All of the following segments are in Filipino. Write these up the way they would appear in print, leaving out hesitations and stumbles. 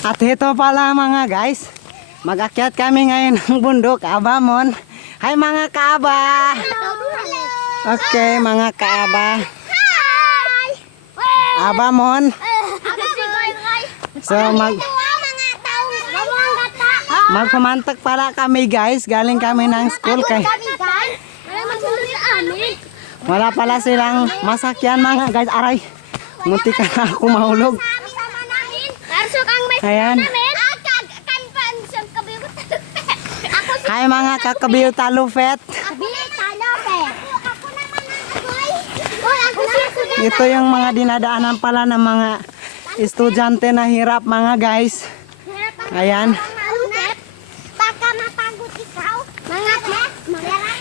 At ito pala mga guys, mag-akyat kami ngayon ng bundok, Abamon. Hi mga kaaba! Okay mga kaaba. Abamon. So magpamantak pala kami guys, galing kami ng school kay wala pala silang masakyan mga guys. Aray, munti ka na ako mahulog. Ayan. Hi mga kakabiyo talufet. Ito yung mga dinadaanan pala ng mga estudyante na hirap mga guys. Ayan.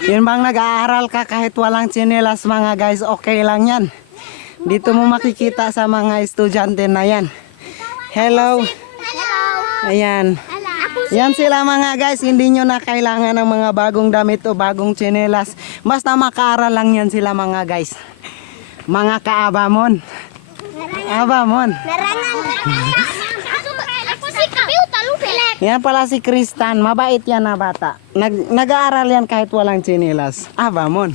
Yun bang nag-aaral ka kahit walang tsinelas mga guys, okay lang yan. Dito mo makikita sa mga estudyante na yan. Hello. Ayan. Yan sila mga guys, hindi nyo na kailangan ng mga bagong damit o bagong tsinelas. Basta makaaral lang yan sila mga guys. Mga kaabamon. Abamon. Yan pala si Kristan, mabait yan na bata. Nag-aaral yan kahit walang tsinelas. Abamon.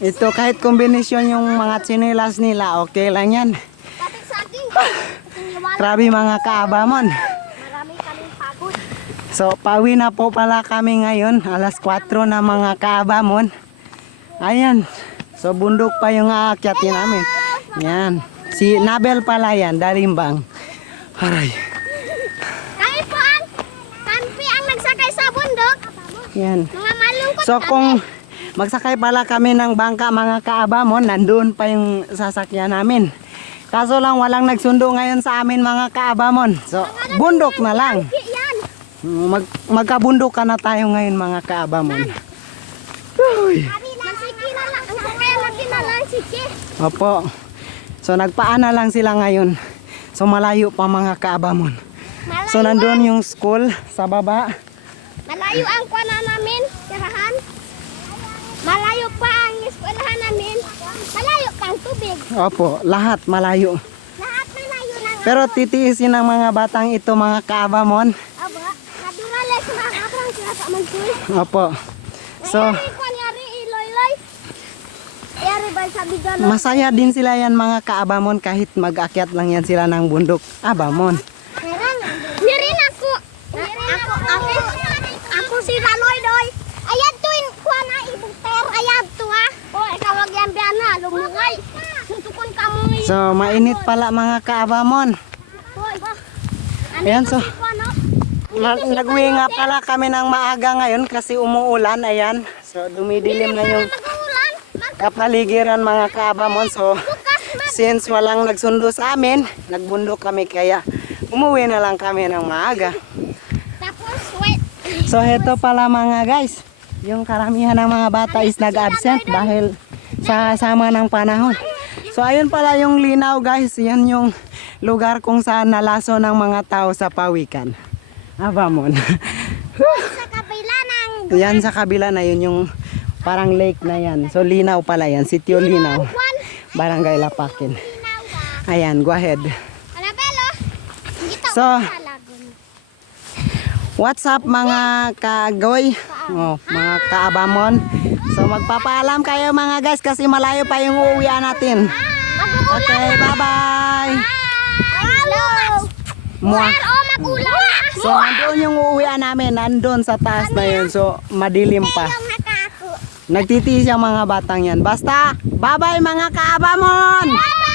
Ito kahit kombinasyon yung mga tsinelas nila, okay lang yan. Grabe mga kaabamon. So pauwi na po pala kami ngayon, alas 4 na mga kaabamon. Ayan. So bundok pa yung aakyatin namin. Yan. Si Nabel pala yan, Dalimbang. Aray. Kami po ang nagsakay sa bundok. Yan. Mga malungkot So kung magsakay pala kami ng bangka mga kaabamon, nandoon pa yung sasakyan namin. Kaso lang walang nagsundo ngayon sa amin mga kaabamon. So bundok na lang. Magkabundok ka na tayo ngayon mga kaabamon. Uy. Opo. So nagpaana lang sila ngayon. So malayo pa mga kaabamon. So nandoon yung school sa baba. Malayo ang kuwana namin, tirahan. Malayo pa ang eskwelahan namin. Malayo pa ang tubig. Opo, lahat malayo. Lahat malayo na. Pero titiisin ng mga batang ito mga kaabamon. Aba, nadurales na kabrang sila sa mansul. Opo. So Kuanyari iloy-loy. Yari ba sa bigalo? masaya din sila yan mga kaabamon kahit mag-akyat lang yan sila ng bundok. Abamon. Nirin ako. Ako si Raloy doy. Ayan tuin kuana ibuter ayan to ha. O ikaw wag yan biana lumungay. Suntukon ka mo. So mainit pala mga kaabamon. Ayan so. Nag-uwi nga pala kami ng maaga ngayon kasi umuulan. Ayan. So dumidilim na yung kapaligiran mga kaabamon. So since walang nagsundo sa amin, nagbundok kami kaya umuwi na lang kami ng maaga. Tapos wait. So heto pala mga guys, yung karamihan ng mga bata is nag-absent dahil sa sama ng panahon. So ayun pala yung linaw guys, yan yung lugar kung saan nalaso ng mga tao sa pawikan. Abamon. Sa kabila ng Yan sa kabila na yun yung parang lake na yan. So linaw pala yan, Sitio Linaw, Barangay Lapakin. Ayan, go ahead. Anabelo. So, what's up mga kagoy? Oh, mga kaabamon. So magpapaalam kayo mga guys kasi malayo pa yung uuwian natin. Okay, bye-bye. Hello. Mwah. Oh, mag-ulam. So nandoon yung uuwian namin, nandoon sa taas na yun. So madilim pa. Nakako. Nagtitiis yung mga batang yan. Basta, bye-bye mga kaabamon! Bye.